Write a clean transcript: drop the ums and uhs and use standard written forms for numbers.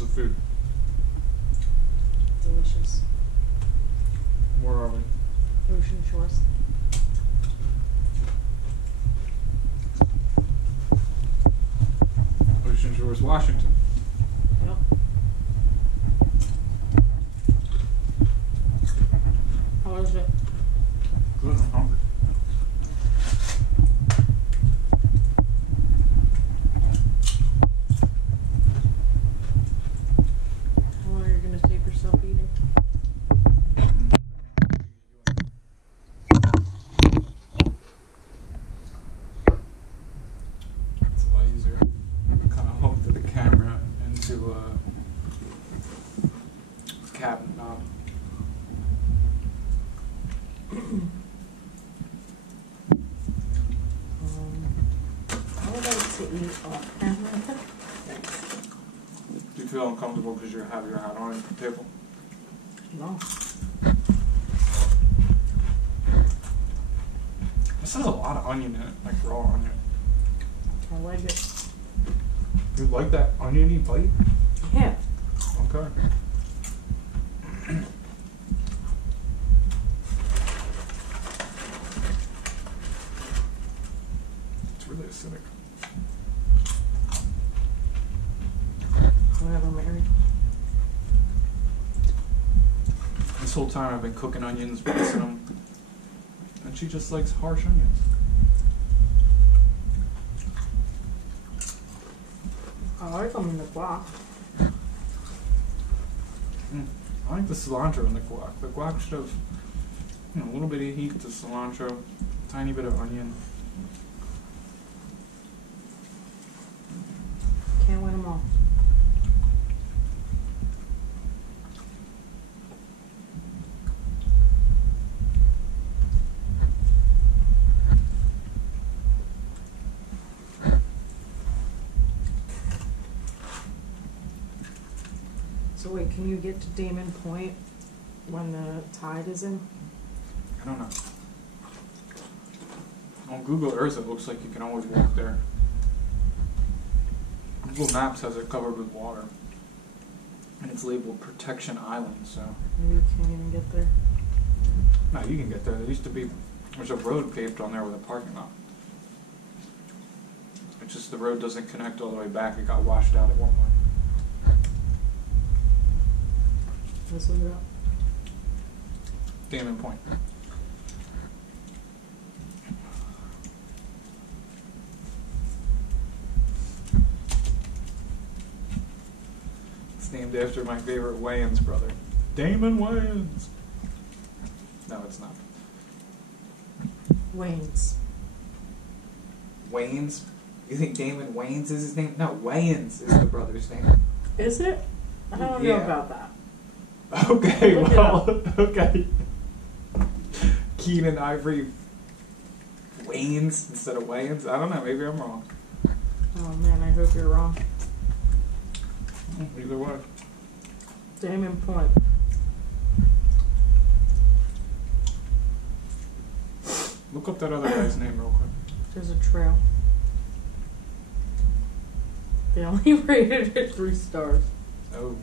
How's the food? Delicious. Where are we? Ocean Shores. Ocean Shores, Washington. Yep. How is it? Good, I'm hungry. How long are you going to take yourself eating? It's a lot easier. Kind of hook to the camera into a cabinet knob. I would like to eat off camera. Thanks. Do you feel uncomfortable because you have your hat on at the table? No. This has a lot of onion in it, like raw onion. I like it. You like that oniony bite? Yeah. Okay. It's really acidic. Whatever, Mary. This whole time I've been cooking onions, mixing them, and she just likes harsh onions. I like them in the guac. I like the cilantro in the guac. The guac should have, a little bit of heat to cilantro, tiny bit of onion. Can't win them all. So wait, can you get to Damon Point when the tide is in? I don't know. On Google Earth, it looks like you can always walk there. Google Maps has it covered with water. And it's labeled Protection Island, so... Maybe you can't even get there. No, you can get there. There's a road paved on there with a parking lot. It's just the road doesn't connect all the way back. It got washed out at one point. Let's look it up. Damon Point. It's named after my favorite Wayans brother, Damon Wayans. No, it's not. Wayans. Wayans? You think Damon Wayans is his name? No, Wayans is the brother's name. Is it? I don't know about that. Okay, Look it well, okay. Keenan Ivory Wayans instead of Wayans? I don't know, maybe I'm wrong. Oh man, I hope you're wrong. Either way. Damon Point. Look up that other guy's name real quick. There's a trail. They only rated it 3 stars. Oh.